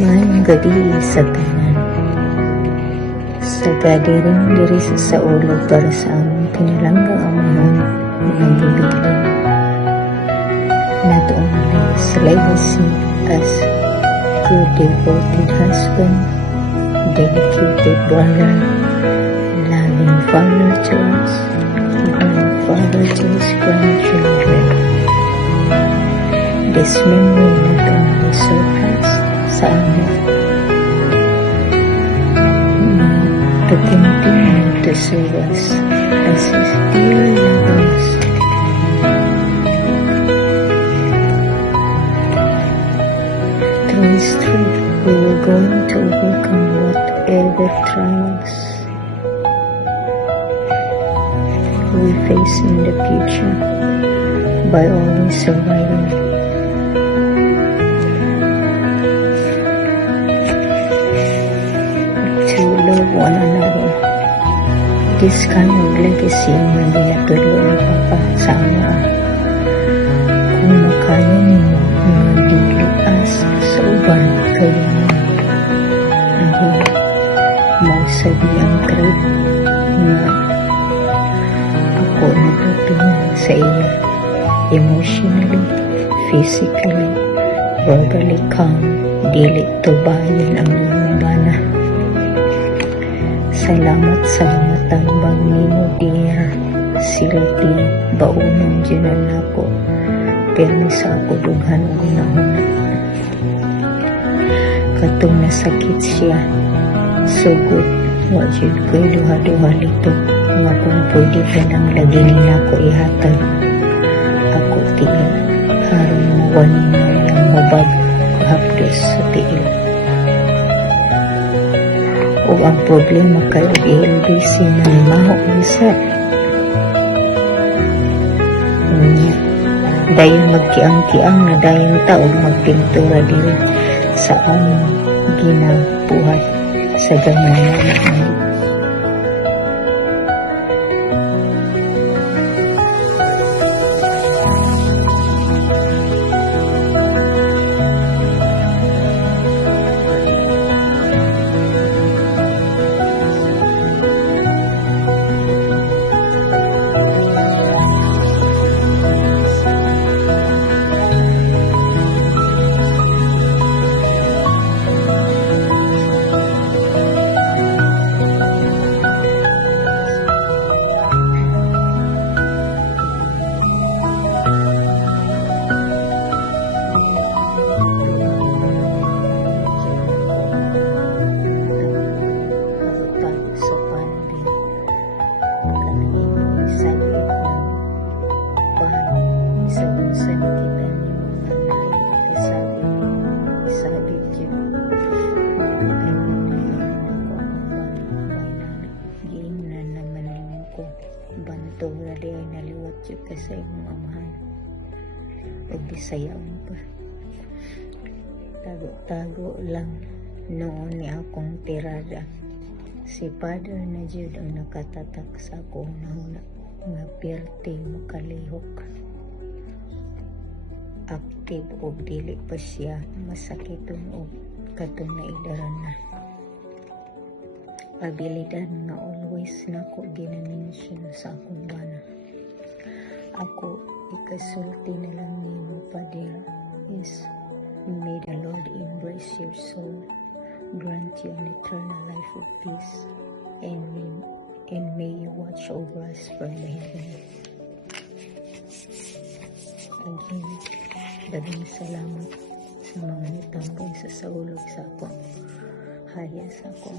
Maayong gabi sa tanan. Sa gadirin diri sa saulog para sa among pinalanggang amahan ng gibilin. Not only sa legacy as good devoted husband, dedicated brother, loving father to us, loving father to his grandchildren. This memory not only surpass sa amin, to continue to serve us as his dear lovers. Through his strength, we will going to overcome whatever trials we face in the future by always surviving. To love one another. This kind of legacy may be natuloy ng Papa sa ama. Kung makaya ninyo mga dilias sa uban kayo mo. Mausabi ang trip na ako nagpapingan sa iya emotionally, physically, verbally calm, dili tubayin ang iyong bana. Salamat sa mga tambang nimo diya, silti baunon dyan ako, pero sa ako dughan o nahuna. Katong nasakit siya, sugod, wajud ko'y duha-duha lito, nga kung pwede ka nang lagi nila ko ihatag. Ako tiil, harong mawanin na yung mabag, hapdos sa tiil. O ang problema kay LBC na maho isa. Dayon magkiang-kiang na dayon taon magpintura diri sa aming ginabuhat sa ganyan na banto na di ay naliwat yun ka sa imong amahan o bisayaon pa tago-tago lang noon ni akong tirada si Father na Jude ang nakatatak sa akong nahuna nga pirti makalihok active o dili pa siya masakiton o katong naidaran na abilidad nga always nako ginamention sa akong bana. Ako ikasulti na lang nimo pa dear is may the Lord embrace your soul, grant you an eternal life of peace, and may you watch over us from the heaven. Again, daghang salamat sa mga nitambong sa saulog sa ako. Haya sa ako